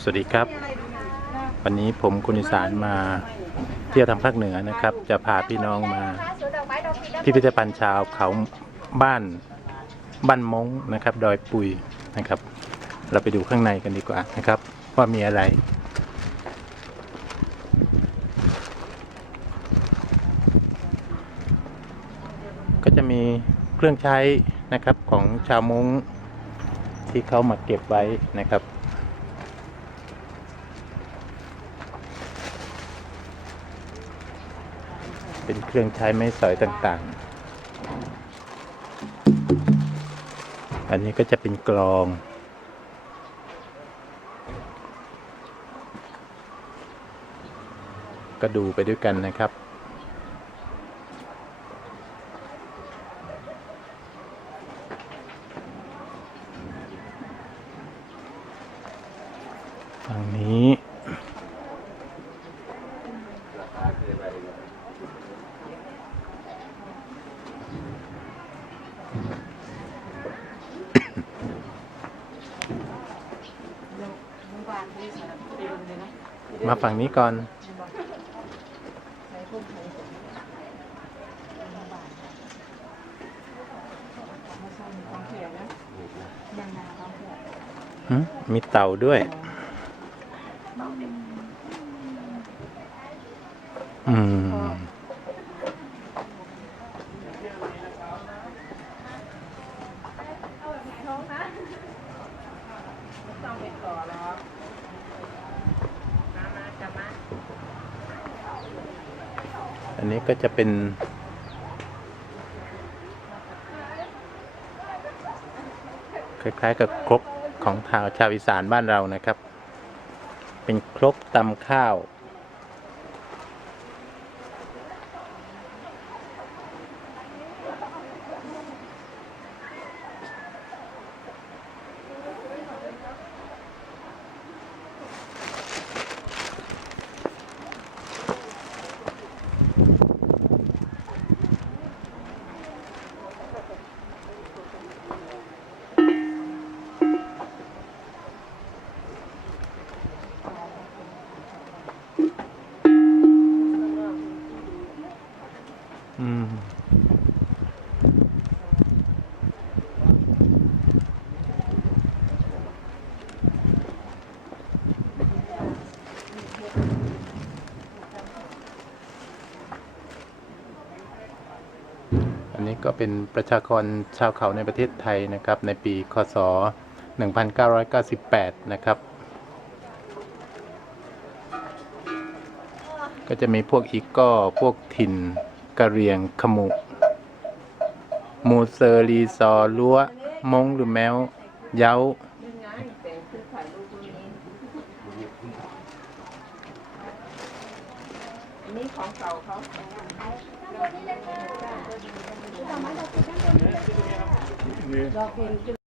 สวัสดีครับ วันนี้ผมคุณอีสานมาเที่ยวทางภาคเหนือนะครับ จะพาพี่น้องมาพิพิธภัณฑ์ชาวเขาบ้านบ้านมงนะครับ ดอยปุยนะครับ เราไปดูข้างในกันดีกว่านะครับ ว่ามีอะไรก็จะมีเครื่องใช้นะครับของชาวมงที่เขามาเก็บไว้นะครับ เป็นเครื่องใช้ไม้สอยต่างๆ อันนี้ก็จะเป็นกลอง ก็ดูไปด้วยกันนะครับฝั่งนี้ มาฝั่งนี้ก่อนหึมีเต่าด้วย อืม อันนี้ก็จะเป็นคล้ายๆกับครกของทาวชาวอีสานบ้านเรานะครับ เป็นครกตำข้าว ก็เป็นประชากรชาวเขาในประเทศไทยนะครับในปีคศ 1998 นะครับ ก็จะมีพวกอีกก็พวกถิ่นกะเหรียงขมุมูเซอร์รีซอรั้วมงหรือแมว เย้าอันนี้ของเก่าเขา be.